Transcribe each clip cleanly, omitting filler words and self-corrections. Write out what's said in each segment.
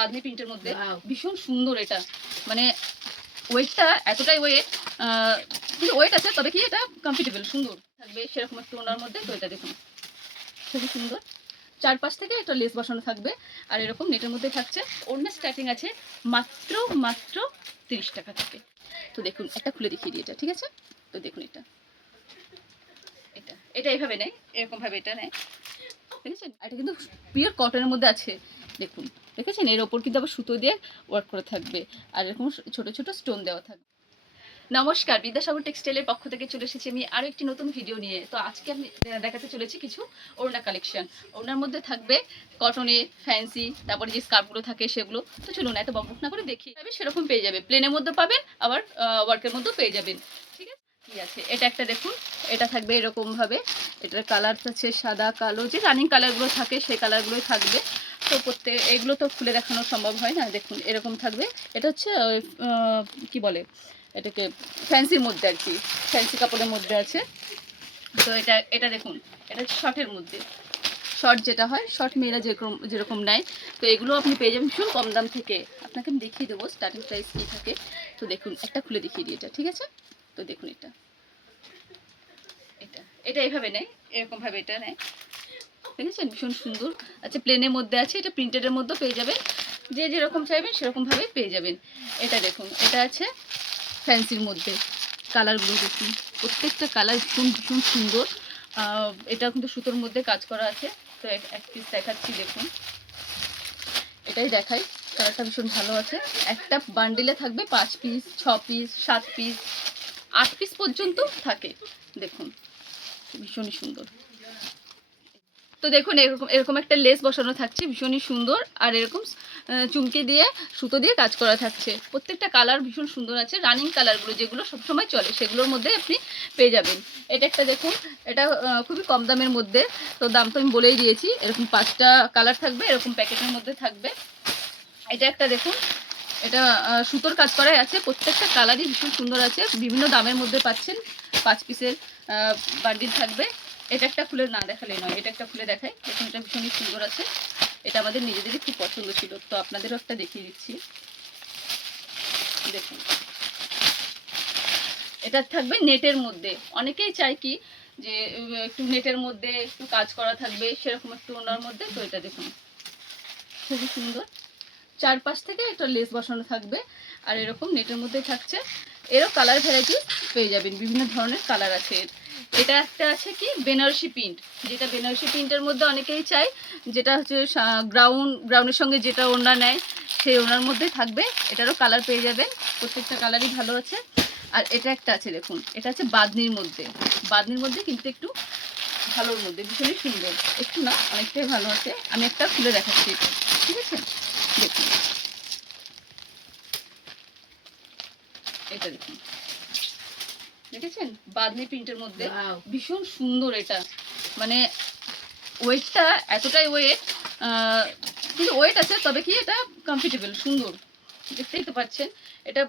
বাঁধনি প্রিন্টের মধ্যে ভীষণ সুন্দর এটা, মানে ওয়েটটা এতটাই ওয়েট, কিন্তু ওয়েট আছে, তবে কি এটা কমফর্টেবল সুন্দর থাকবে সেরকম একটু ওনার মধ্যে। তো এটা দেখুন খুবই সুন্দর, চারপাশ থেকে একটা লেস বসানো থাকবে আর এরকম নেটের মধ্যে থাকছে। ওড়না স্টার্টিং আছে মাত্র মাত্র 30 টাকা থেকে। তো দেখুন একটা খুলে দেখিয়ে দিই এটা, ঠিক আছে? তো দেখুন এটা এটা এটা এইভাবে নেয়, এরকমভাবে এটা নেয়, দেখেছেন? এটা কিন্তু পিওর কটনের মধ্যে আছে, দেখুন দেখেছেন? এর ওপর কিন্তু আবার সুতো দিয়ে ওয়ার্ক করে থাকবে আর এরকম ছোট ছোট স্টোন দেওয়া থাকবে। নমস্কার, বিদ্যাসাগর টেক্সটাইলের পক্ষ থেকে চলে এসেছি আমি আরও একটি নতুন ভিডিও নিয়ে। তো আজকে আমি দেখাতে চলেছি কিছু ওড়না কালেকশন। ওড়নার মধ্যে থাকবে কটনের ফ্যান্সি, তারপরে যে স্কার্ফগুলো থাকে সেগুলো। তো চলুন এত বকবক না করে দেখি, সেরকম পেয়ে যাবে, প্লেনের মধ্যে পাবেন আবার ওয়ার্কের মধ্যেও পেয়ে যাবেন, ঠিক আছে? ঠিক আছে, এটা একটা দেখুন, এটা থাকবে এরকমভাবে। এটার কালার আছে সাদা কালো, যে রানিং কালারগুলো থাকে সেই কালারগুলোই থাকবে। তো এগুলো তো খুলে দেখানো সম্ভব হয় না। দেখুন এরকম থাকবে, এটা হচ্ছে কি বলে এটাকে, ফ্যান্সির মধ্যে আর কি, ফ্যান্সি কাপড়ের মধ্যে আছে। তো এটা দেখুন, এটা শর্টের মধ্যে, শর্ট যেটা হয়, শর্ট মেয়েরা যেরকম নেয়। তো এগুলো আপনি পেয়ে যাবেন ভীষণ কম দাম থেকে। আপনাকে আমি দেখিয়ে দেবো স্টার্টিং প্রাইস কী থাকে। তো দেখুন একটা খুলে দেখিয়ে দিই এটা, ঠিক আছে? তো দেখুন এটা এটা এটা এইভাবে নেয়, এরকমভাবে এটা নেয়, দেখেছেন? ভীষণ সুন্দর। আচ্ছা প্লেনের মধ্যে আছে, এটা প্রিন্টেডের মধ্যেও পেয়ে যাবেন, যে যেরকম চাইবেন সেরকমভাবে পেয়ে যাবেন। এটা দেখুন, এটা আছে ফ্যান্সির মধ্যে, কালারগুলো দেখুন, প্রত্যেকটা কালার ভীষণ ভীষণ সুন্দর। এটা কিন্তু সুতোর মধ্যে কাজ করা আছে। তো এক পিস দেখাচ্ছি, দেখুন এটাই দেখাই, কালারটা ভীষণ ভালো আছে। একটা বান্ডিলে থাকবে 5 পিস, 6 পিস, 7 পিস, 8 পিস পর্যন্ত থাকে, দেখুন ভীষণই সুন্দর। তো দেখুন এরকম এরকম একটা লেস বসানো থাকছে, ভীষণই সুন্দর। আর এরকম চুমকি দিয়ে সুতো দিয়ে কাজ করা থাকছে। প্রত্যেকটা কালার ভীষণ সুন্দর আছে, রানিং কালারগুলো যেগুলো সবসময় চলে সেগুলোর মধ্যে আপনি পেয়ে যাবেন। এটা একটা দেখুন, এটা খুবই কম দামের মধ্যে। তো দাম তো আমি বলেই দিয়েছি, এরকম 5টা কালার থাকবে, এরকম প্যাকেটের মধ্যে থাকবে। এটা একটা দেখুন, এটা সুতোর কাজ করাই আছে, প্রত্যেকটা কালারই ভীষণ সুন্দর আছে, বিভিন্ন দামের মধ্যে পাচ্ছেন। 5 পিসের বান্ডিল থাকবে। এটা একটা খুলে না দেখালেই নয়, এটা একটা খুলে দেখাই, দেখুন এটা ভীষণই সুন্দর আছে। এটা আমাদের নিজেদেরই খুব পছন্দ ছিল, তো আপনাদেরও একটা দেখিয়ে দিচ্ছি, দেখুন এটা থাকবে নেটের মধ্যে। অনেকেই চায় কি যে একটু নেটের মধ্যে একটু কাজ করা থাকবে, সেরকম একটু ওনার মধ্যে। তো এটা দেখুন খুবই সুন্দর, চারপাশ থেকে একটা লেস বসানো থাকবে আর এরকম নেটের মধ্যে থাকছে। এরও কালার ভ্যারাইটি পেয়ে যাবেন, বিভিন্ন ধরনের কালার আছে। এটা একটা আছে কি বেনারসি প্রিন্ট, যেটা বেনারসি প্রিন্টের মধ্যে অনেকেই চায়, যেটা হচ্ছে গ্রাউন্ডের সঙ্গে যেটা ওড়না নেয় সেই ওড়নার মধ্যে থাকবে। এটারও কালার পেয়ে যাবেন, প্রত্যেকটা কালারই ভালো আছে। আর এটা একটা আছে দেখুন, এটা আছে বাঁধনির মধ্যে, বাঁধনির মধ্যে কিন্তু একটু ভালোর মধ্যে, ভীষণই সুন্দর, একটু না অনেকটাই ভালো আছে। আমি একটা খুলে দেখাচ্ছি এটা, ঠিক আছে? দেখুন এটা দেখুন, দেখেছেন? বাঁধনি প্রিন্টের মধ্যে ভীষণ সুন্দর এটা, মানে ওয়েটটা এতটাই ওয়েট, কিন্তু ওয়েট আছে, তবে কি এটা কমফর্টেবল সুন্দর, দেখতেই তো পাচ্ছেন। এটা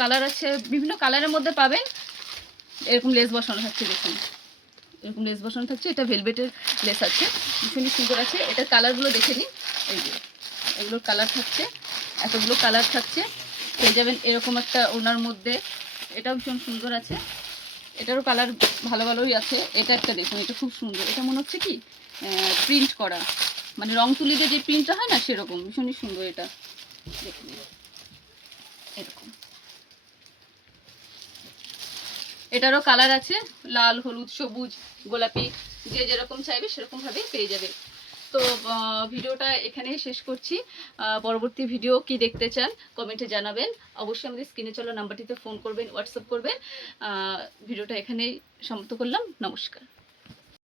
কালার আছে, বিভিন্ন কালারের মধ্যে পাবেন। এরকম লেস বসানো থাকছে, দেখুন এরকম লেস বসানো থাকছে, এটা ভেলভেটের লেস আছে, ভীষণই সুন্দর আছে। এটার কালারগুলো দেখে নিন, এই যে এগুলোর কালার থাকছে, এতগুলো কালার থাকছে, পেয়ে যাবেন এরকম একটা ওনার মধ্যে। এটাও ভীষণ সুন্দর আছে, এটারও কালার ভালো ভালোই আছে। এটা একটা দেখুন, এটা খুব সুন্দর, এটা মনে হচ্ছে কি প্রিন্ট করা, মানে রং তুলিতে যে প্রিন্টটা হয় না সেরকম, ভীষণই সুন্দর। এটা দেখুন এরকম, এটারও কালার আছে লাল, হলুদ, সবুজ, গোলাপি, যে যেরকম চাইবে সেরকমভাবেই পেয়ে যাবে। তো ভিডিওটা এখানেই শেষ করছি। পরবর্তী ভিডিও কি দেখতে চান কমেন্টে জানাবেন। অবশ্যই আমাদের স্ক্রিনে চলা নাম্বারটিতে ফোন করবেন, হোয়াটসঅ্যাপ করবেন। ভিডিওটা এখানেই সমাপ্ত করলাম, নমস্কার।